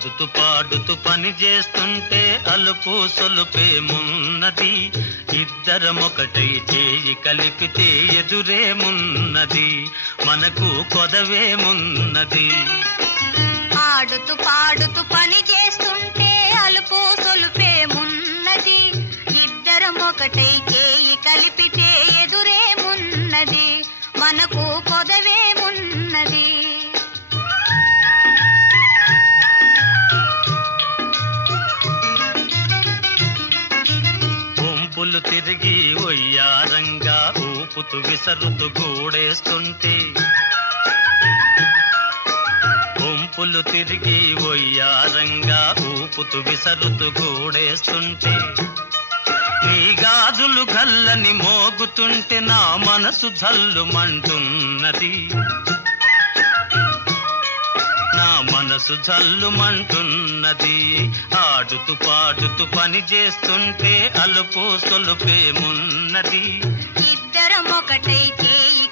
ఆడుతూ పాడుతూ పని చేస్తుంటే అలుపు సొలుపేమున్నది, ఇద్దరమొకటై చేయి కలిపితే ఎదురేమున్నది, మనకు కొదవేమున్నది. ఆడుతూ పాడుతూ పని చేస్తుంటే అలుపు సొలుపేమున్నది, ఇద్దరం ఒకటై చేయి కలిపితే ఎదురేమున్నది, మనకు కొదవేమున్నది. గుంపులు తిరిగి ఒయ్యారంగా ఊపుతూ విసరుతూ గూడేస్తుంటే, గుంపులు తిరిగి ఒయ్యారంగా ఊపుతూ విసరుతూ గూడేస్తుంటే, నీ గాజులు గల్లని మోగుతుంటే నా మనసు జల్లుమంటున్నది, నా మనసు జల్లుమంటున్నది. ఆడుతూ పాడుతూ పని చేస్తుంటే అలుపు సొలుపేమున్నది, ఇద్దరం ఒకటై చేయి